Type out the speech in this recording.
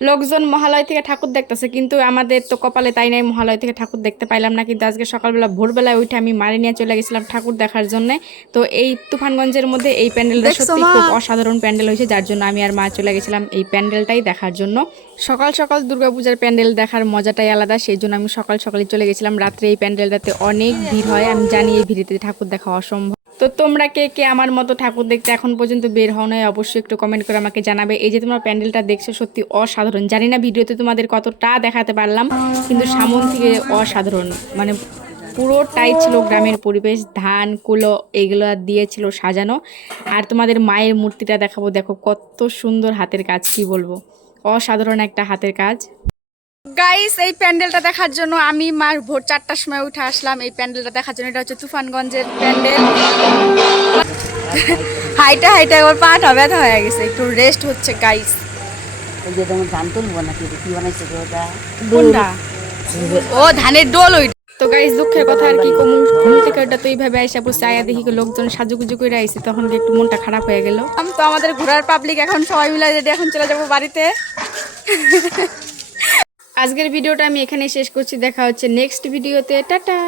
লোকজন মহালয় থেকে ঠাকুর দেখতেছে কিন্তু আমাদের তো কপালে তাই নাই মহালয় থেকে ঠাকুর দেখতে পাইলাম না। কিন্তু আজকে সকালবেলা ভোরবেলায় উঠে আমি মারি নিয়ে চলে গেছিলাম ঠাকুর দেখার জন্য। তো এই তুফানগঞ্জের মধ্যে এই প্যান্ডেলটা সত্যি খুব অসাধারণ প্যান্ডেল হয়েছে যার জন্য আমি আর মা চলে গেছিলাম এই প্যান্ডেলটাই দেখার জন্য। সকাল সকাল দুর্গাপূজার প্যান্ডেল দেখার মজাটাই আলাদা সেই জন্য আমি সকাল সকালে চলে গেছিলাম। রাত্রে এই প্যান্ডেলটাতে অনেক ভিড় হয় আমি জানি এই ভিড়েতে ঠাকুর দেখা অসম্ভব। তো তোমরা কে কে আমার মতো ঠাকুর দেখতে এখন পর্যন্ত বের হও নয় অবশ্যই একটু কমেন্ট করে আমাকে জানাবে। এই যে তোমরা প্যান্ডেলটা দেখছ, সত্যি অসাধারণ। জানি না ভিডিওতে তোমাদের কতটা দেখাতে পারলাম, কিন্তু সামন থেকে অসাধারণ। মানে পুরোটাই ছিল গ্রামের পরিবেশ, ধান, কুলো এগুলো দিয়েছিল সাজানো। আর তোমাদের মায়ের মূর্তিটা দেখাবো, দেখো কত সুন্দর হাতের কাজ, কি বলব? অসাধারণ একটা হাতের কাজ। গাইস এই প্যান্ডেলটা দেখার জন্য আমি মার ভোর চারটার সময় উঠে আসলাম। এই প্যান্ডেলটা দেখার জন্য এটা হচ্ছে তুফানগঞ্জের প্যান্ডেল। হাইটা হাইটা একবার পাটা ব্যথা হয়ে গেছে। একটু রেস্ট হচ্ছে গাইস ওই যে তোমার ধান তুলবো নাকি? কি বানাইছে গো ওটা? কোনটা? ও ধানের ডোল ওই তো গাইস দুঃখের কথা আর কি ঘুম থেকে ওটা তো এইভাবে আইসা বসে আয়া দেখি লোকজন সাজুগুজু করে আইসে তখন একটু মনটা খারাপ হয়ে গেল। তো আমাদের ঘোরার পাবলিক এখন সবাই মিলে রেডি এখন চলে যাব বাড়িতে। আজকের ভিডিওটা আমি এখানেই শেষ করছি। দেখা হচ্ছে নেক্সট ভিডিওতে। টাটা!